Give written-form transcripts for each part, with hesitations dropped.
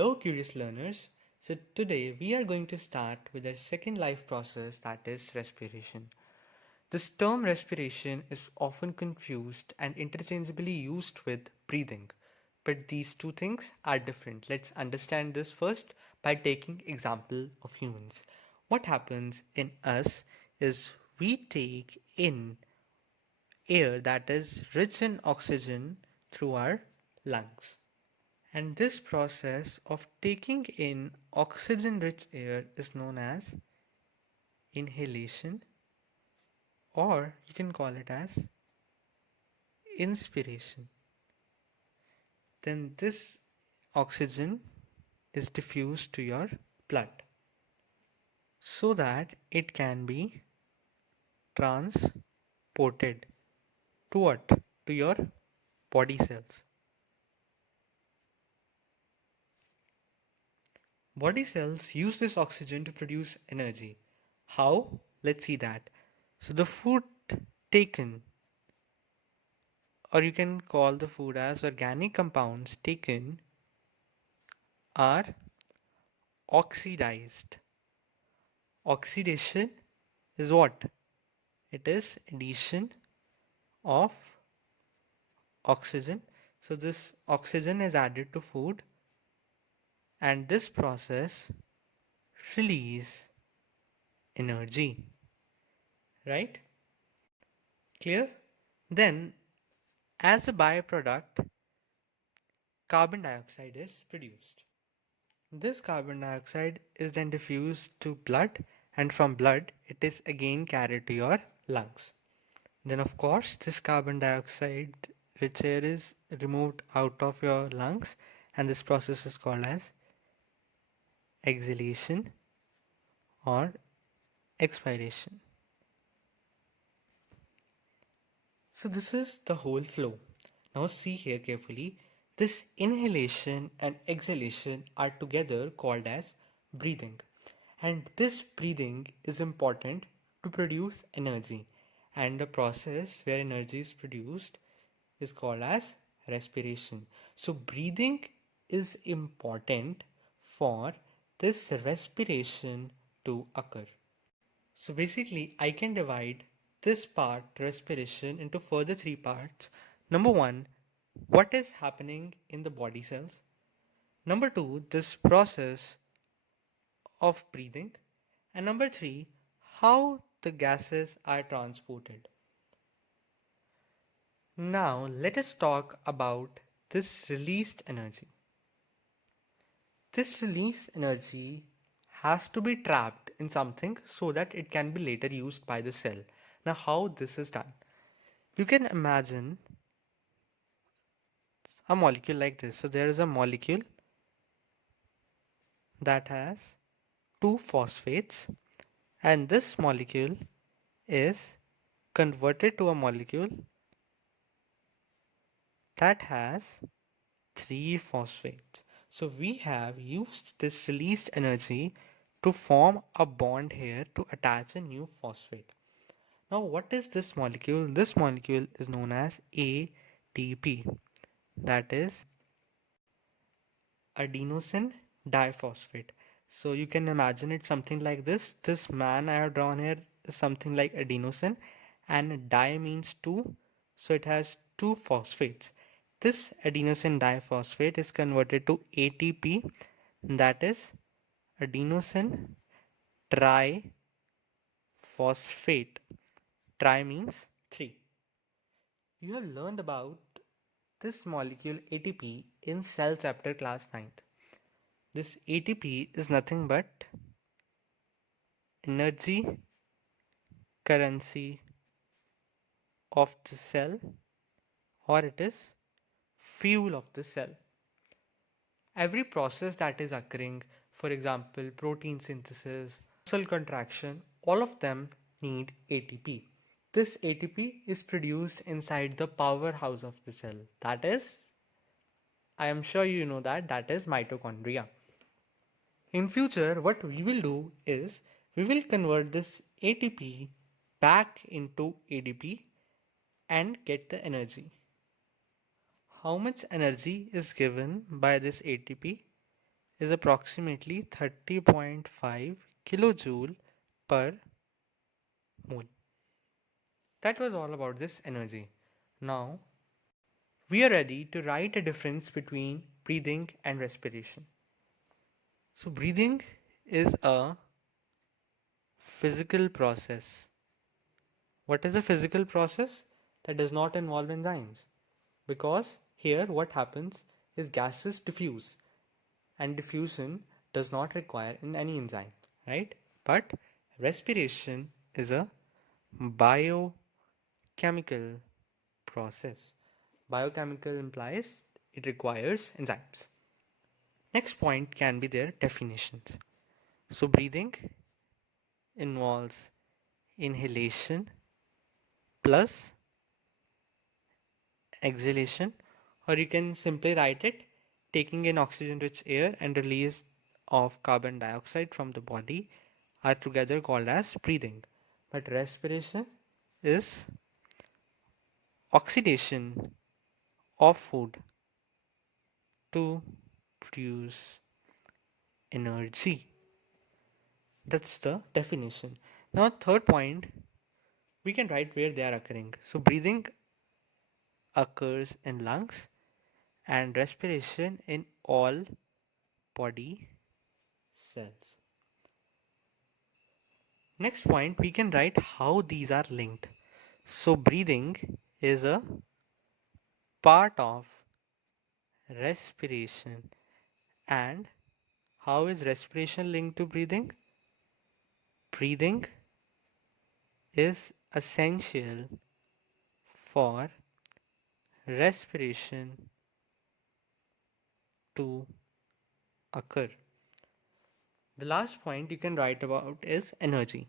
Hello, curious learners. So, today we are going to start with our second life process, that is respiration. This term respiration is often confused and interchangeably used with breathing, but these two things are different. Let's understand this first by taking example of humans. What happens in us is we take in air that is rich in oxygen through our lungs. And this process of taking in oxygen rich air is known as inhalation, or you can call it as inspiration. Then this oxygen is diffused to your blood so that it can be transported to what? To your body cells. Body cells use this oxygen to produce energy. How? Let's see that. So the food taken, or you can call the food as organic compounds taken, are oxidized. Oxidation is what? It is addition of oxygen. So this oxygen is added to food, and this process release energy, right? Clear? Then as a byproduct, carbon dioxide is produced. This carbon dioxide is then diffused to blood, and from blood it is again carried to your lungs. Then of course this carbon dioxide rich air is removed out of your lungs, and this process is called as exhalation or expiration. So this is the whole flow. Now see here carefully. This inhalation and exhalation are together called as breathing. And this breathing is important to produce energy. And the process where energy is produced is called as respiration. So breathing is important for this respiration to occur. So basically, I can divide this part, respiration, into further three parts. Number one, what is happening in the body cells. Number two, this process of breathing. And number three, how the gases are transported. Now, let us talk about this released energy. This released energy has to be trapped in something so that it can be later used by the cell. Now, how this is done? You can imagine a molecule like this. So there is a molecule that has two phosphates, and this molecule is converted to a molecule that has three phosphates. So we have used this released energy to form a bond here to attach a new phosphate. Now what is this molecule? This molecule is known as ATP, that is adenosine diphosphate. So you can imagine it something like this. This man I have drawn here is something like adenosine, and di means two, so it has two phosphates. This adenosine diphosphate is converted to ATP, that is adenosine triphosphate. Tri means three. You have learned about this molecule ATP in cell chapter class 9th. This ATP is nothing but energy currency of the cell, or it is fuel of the cell. Every process that is occurring, for example, protein synthesis, muscle contraction, all of them need ATP. This ATP is produced inside the powerhouse of the cell. That is, I am sure you know that is mitochondria. In future, what we will do is we will convert this ATP back into ADP and get the energy. How much energy is given by this ATP is approximately 30.5 kilojoule per mole. That was all about this energy. Now we are ready to write a difference between breathing and respiration. So breathing is a physical process. What is a physical process? That does not involve enzymes. Because here what happens is gases diffuse, and diffusion does not require any enzyme, right? But respiration is a biochemical process. Biochemical implies it requires enzymes. Next point can be their definitions. So breathing involves inhalation plus exhalation, or you can simply write it taking in oxygen rich air and release of carbon dioxide from the body are together called as breathing. But respiration is oxidation of food to produce energy. That's the definition. Now, third point, we can write where they are occurring. So, breathing occurs in lungs and respiration in all body cells. Next point, we can write how these are linked. So, breathing is a part of respiration. And how is respiration linked to breathing? Breathing is essential for respiration to occur. The last point you can write about is energy.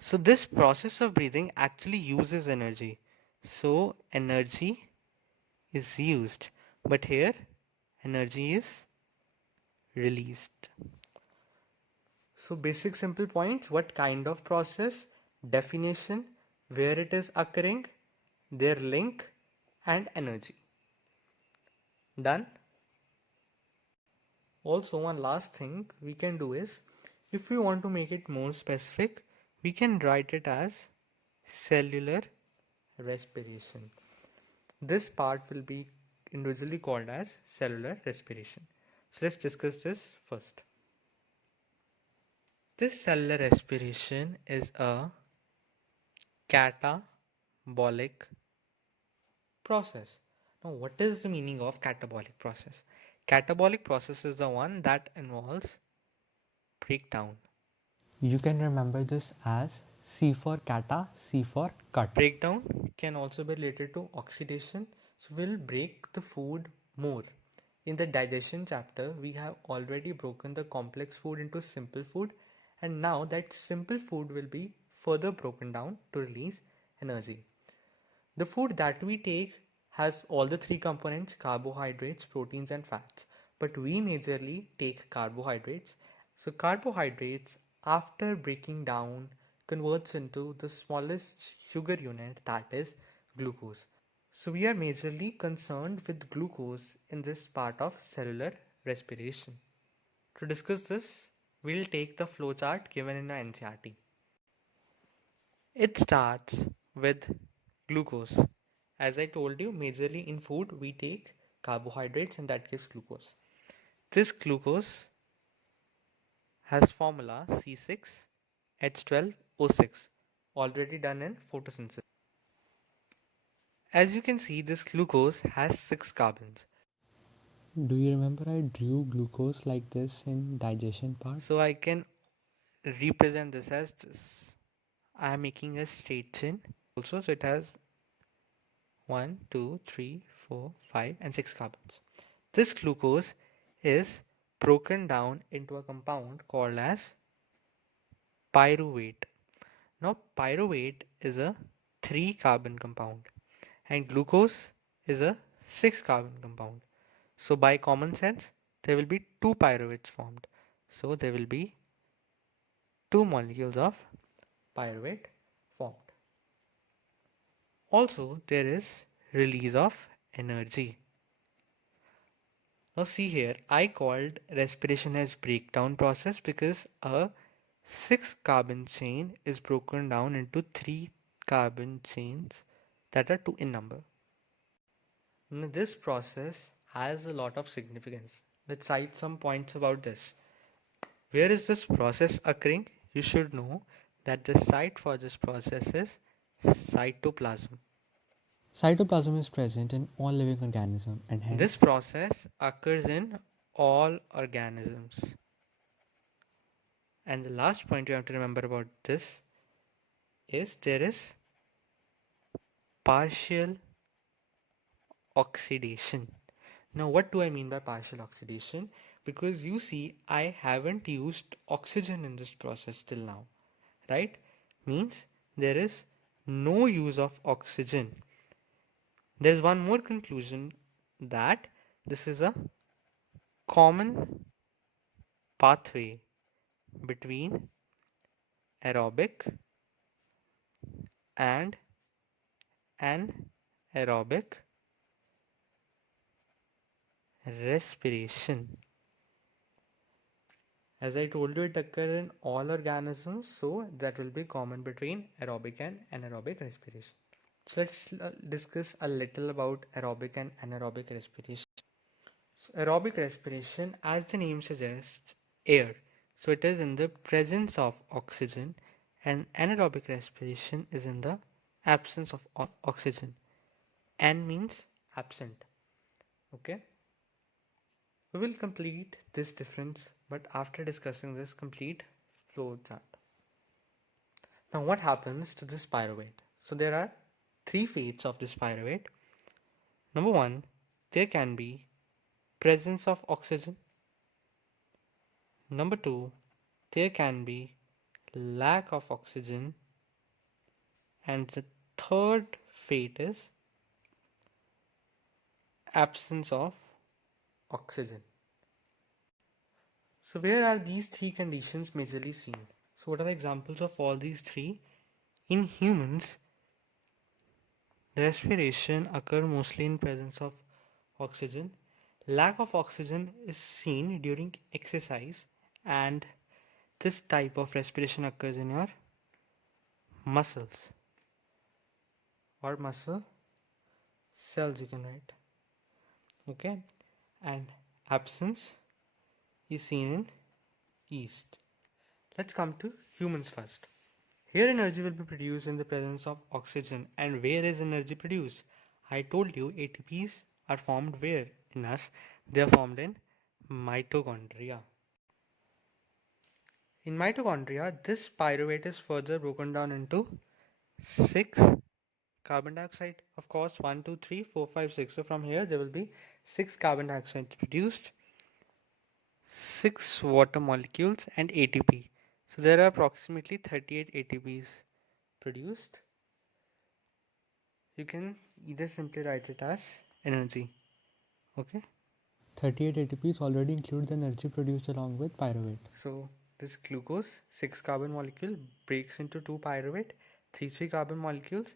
So, this process of breathing actually uses energy. So, energy is used, but here energy is released. So, basic simple points: what kind of process, definition, where it is occurring, their link, and energy. Done. Also, one last thing we can do is, if we want to make it more specific, we can write it as cellular respiration. This part will be individually called as cellular respiration. So let's discuss this first. This cellular respiration is a catabolic process. Now, what is the meaning of catabolic process? Catabolic process is the one that involves breakdown. You can remember this as C for kata, C for cut. Breakdown can also be related to oxidation. So we'll break the food more. In the digestion chapter, we have already broken the complex food into simple food, and now that simple food will be further broken down to release energy. The food that we take has all the three components: carbohydrates, proteins, and fats. But we majorly take carbohydrates. So, carbohydrates, after breaking down, converts into the smallest sugar unit, that is glucose. So, we are majorly concerned with glucose in this part of cellular respiration. To discuss this, we'll take the flowchart given in the NCERT. It starts with glucose. As I told you, majorly in food we take carbohydrates and that gives glucose. This glucose has formula C6H12O6 already done in photosynthesis. As you can see, this glucose has 6 carbons. Do you remember I drew glucose like this in digestion part? So I can represent this as this. I am making a straight chain also, so it has 1, 2, 3, 4, 5 and 6 carbons. This glucose is broken down into a compound called as pyruvate. Now pyruvate is a 3 carbon compound and glucose is a 6 carbon compound. So by common sense there will be 2 pyruvates formed. So there will be 2 molecules of pyruvate formed. Also there is release of energy. Now see here, I called respiration as breakdown process because a 6 carbon chain is broken down into 3 carbon chains that are 2 in number. Now, this process has a lot of significance. Let's cite some points about this. Where is this process occurring? You should know that the site for this process is cytoplasm. Cytoplasm is present in all living organisms and This hence process occurs in all organisms. And the last point you have to remember about this is there is partial oxidation. Now, what do I mean by partial oxidation? Because you see, I haven't used oxygen in this process till now, right? Means there is no use of oxygen. There's one more conclusion that this is a common pathway between aerobic and anaerobic respiration. As I told you, it occurs in all organisms, so that will be common between aerobic and anaerobic respiration. So let's discuss a little about aerobic and anaerobic respiration. So aerobic respiration, as the name suggests, air. So it is in the presence of oxygen, and anaerobic respiration is in the absence of oxygen. An means absent. Okay. We will complete this difference, but after discussing this complete flow chart. Now, what happens to this pyruvate? So there are 3 fates of this pyruvate. Number 1, there can be presence of oxygen. Number 2, there can be lack of oxygen. And the third fate is absence of oxygen. So where are these 3 conditions majorly seen? So what are examples of all these 3? In humans, the respiration occurs mostly in presence of oxygen. Lack of oxygen is seen during exercise, and this type of respiration occurs in your muscles or muscle cells, you can write. Okay, and absence is seen in yeast. Let's come to humans first. Here energy will be produced in the presence of oxygen. And where is energy produced? I told you ATPs are formed where in us? They are formed in mitochondria. In mitochondria, this pyruvate is further broken down into 6 carbon dioxide. Of course, 1, 2, 3, 4, 5, 6. So from here there will be 6 carbon dioxide produced, 6 water molecules and ATP. So there are approximately 38 ATPs produced. You can either simply write it as energy. Okay. 38 ATPs already include the energy produced along with pyruvate. So this glucose 6 carbon molecule breaks into 2 pyruvate, 3 carbon molecules,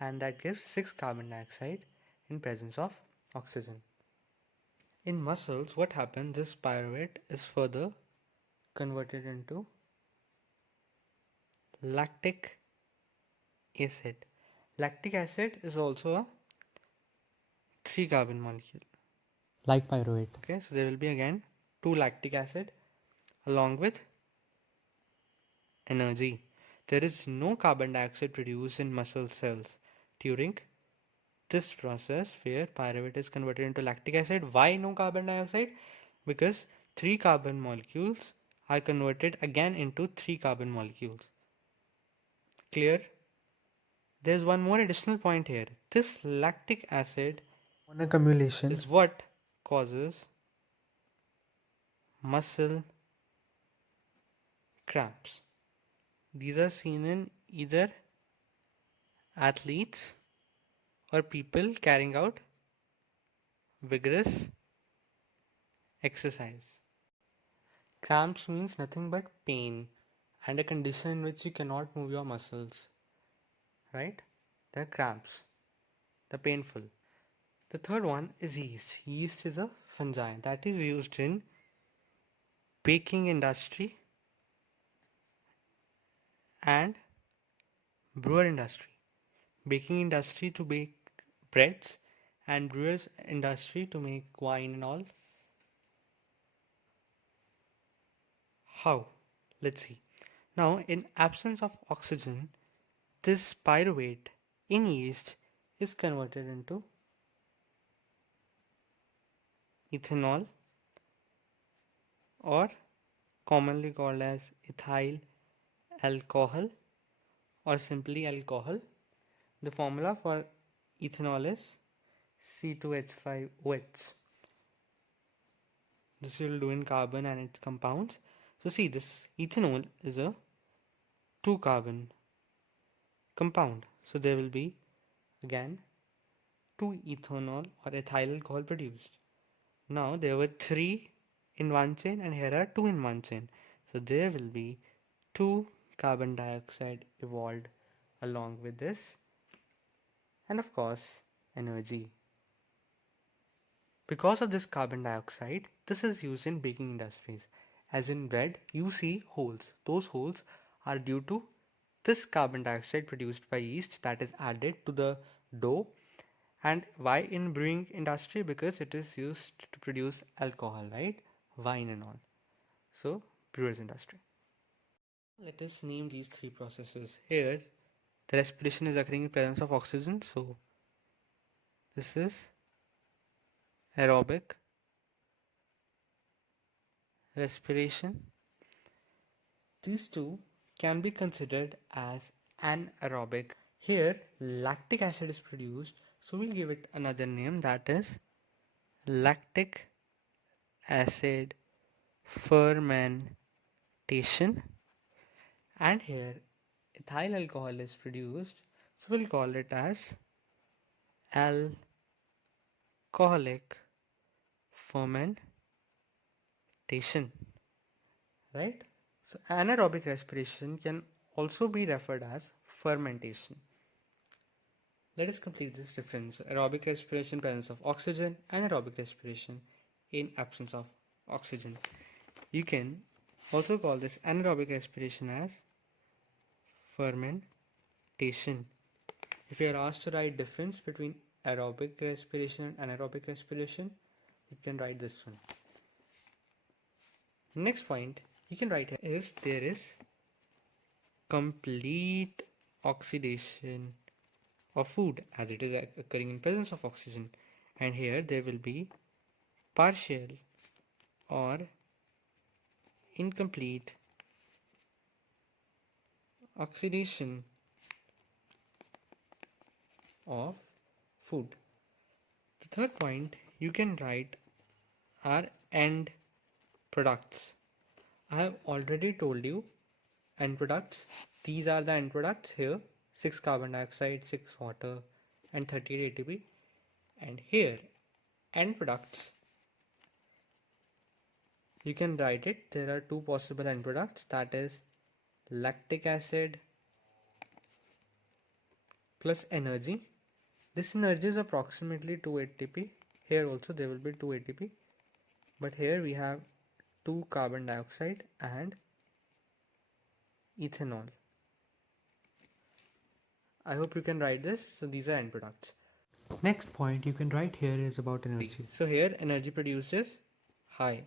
and that gives 6 carbon dioxide in presence of oxygen. In muscles, what happens? This pyruvate is further converted into lactic acid. Lactic acid is also a 3 carbon molecule. Like pyruvate. Okay, so there will be again 2 lactic acid along with energy. There is no carbon dioxide produced in muscle cells during this process where pyruvate is converted into lactic acid. Why no carbon dioxide? Because 3 carbon molecules are converted again into 3 carbon molecules. Clear? There's one more additional point here. This lactic acid Accumulation is what causes muscle cramps. These are seen in either athletes or people carrying out vigorous exercise. Cramps means nothing but pain and a condition in which you cannot move your muscles, right? They're cramps, they're painful. The third one is yeast. Yeast is a fungi that is used in baking industry and brewer industry. Baking industry to bake breads and brewers industry to make wine and all. How? Let's see. Now, in absence of oxygen, this pyruvate in yeast is converted into ethanol, or commonly called as ethyl alcohol or simply alcohol. The formula for ethanol is C2H5OH. This will do in carbon and its compounds. So see, this ethanol is a 2 carbon compound. So there will be again 2 ethanol or ethyl alcohol produced. Now there were 3 in one chain and here are 2 in one chain. So there will be 2 carbon dioxide evolved along with this, and of course energy. Because of this carbon dioxide, this is used in baking industries. As in bread, you see holes. Those holes are due to this carbon dioxide produced by yeast that is added to the dough. And why in brewing industry? Because it is used to produce alcohol, right? Wine and all. So, brewers industry. Let us name these three processes. Here, the respiration is occurring in presence of oxygen. So, this is aerobic respiration. These two can be considered as anaerobic. Here, lactic acid is produced, so we'll give it another name, that is lactic acid fermentation. And here, ethyl alcohol is produced, so we'll call it as alcoholic fermentation, right? So anaerobic respiration can also be referred as fermentation. Let us complete this difference. Aerobic respiration, presence of oxygen, anaerobic respiration in absence of oxygen. You can also call this anaerobic respiration as fermentation. If you are asked to write difference between aerobic respiration and anaerobic respiration, you can write this one. Next point you can write here is there is complete oxidation of food as it is occurring in presence of oxygen, and here there will be partial or incomplete oxidation of food. The third point you can write are end products. I have already told you end products. These are the end products here: 6 carbon dioxide, 6 water, and 38 ATP. And here, end products, you can write it. There are 2 possible end products, that is lactic acid plus energy. This energy is approximately 2 ATP. Here also there will be 2 ATP, but here we have 2 carbon dioxide and ethanol. I hope you can write this. So these are end products. Next point you can write here is about energy. So here energy produced is high,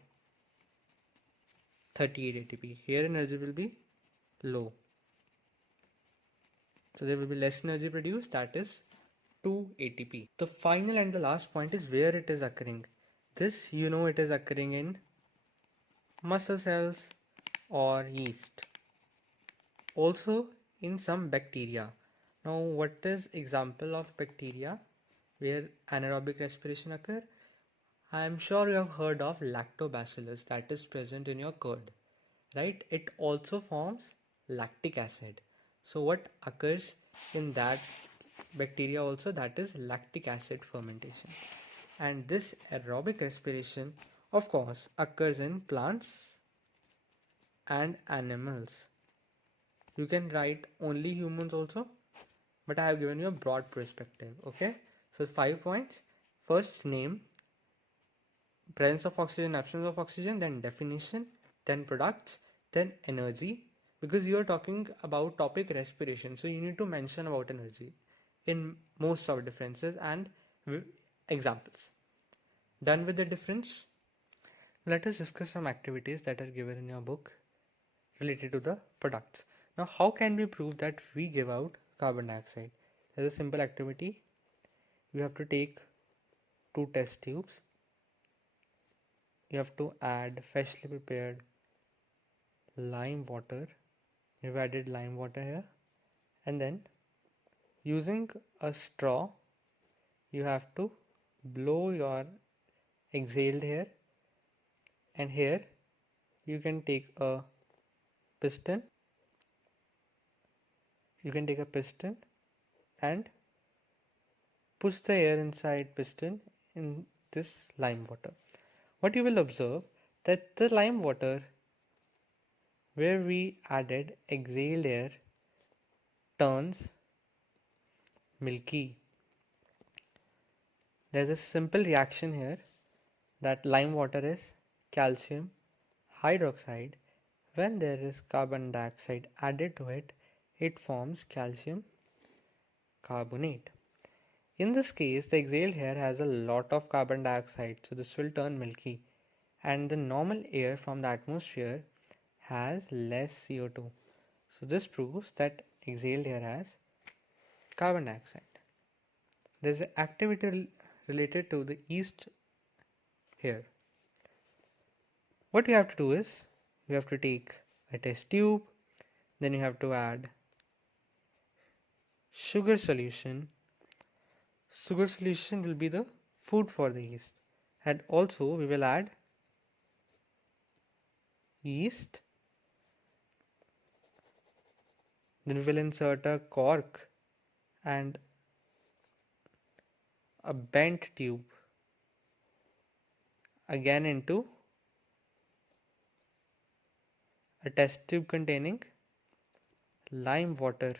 38 ATP. Here energy will be low. So there will be less energy produced, that is 2 ATP. The final and the last point is where it is occurring. This it is occurring in muscle cells or yeast. Also in some bacteria. Now what is example of bacteria where anaerobic respiration occur? I am sure you have heard of lactobacillus that is present in your curd, right? It also forms lactic acid. So what occurs in that bacteria also? That is lactic acid fermentation. And this aerobic respiration of course occurs in plants and animals. You can write only humans also, but I have given you a broad perspective. Okay, so 5 points. First name, presence of oxygen, absence of oxygen, then definition, then products, then energy. Because you are talking about topic respiration, so you need to mention about energy in most of differences and examples. Done with the difference, let us discuss some activities that are given in your book related to the products. Now, how can we prove that we give out carbon dioxide? There's a simple activity. You have to take two test tubes. You have to add freshly prepared lime water. You've added lime water here, and then using a straw, you have to blow your exhaled air, and here you can take a piston. You can take a piston and push the air inside piston in this lime water. What you will observe that the lime water where we added exhaled air turns milky. There's a simple reaction here that lime water is calcium hydroxide. When there is carbon dioxide added to it, it forms calcium carbonate. In this case, the exhaled air has a lot of carbon dioxide, so this will turn milky, and the normal air from the atmosphere has less CO2. So this proves that exhaled air has carbon dioxide. There's an activity related to the yeast here. What you have to do is you have to take a test tube, then you have to add sugar solution. Sugar solution will be the food for the yeast, and also we will add yeast. Then we will insert a cork and a bent tube again into a test tube containing lime water.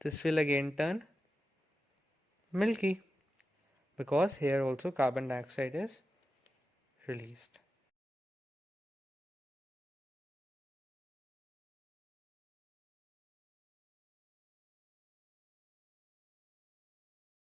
This will again turn milky because here also carbon dioxide is released.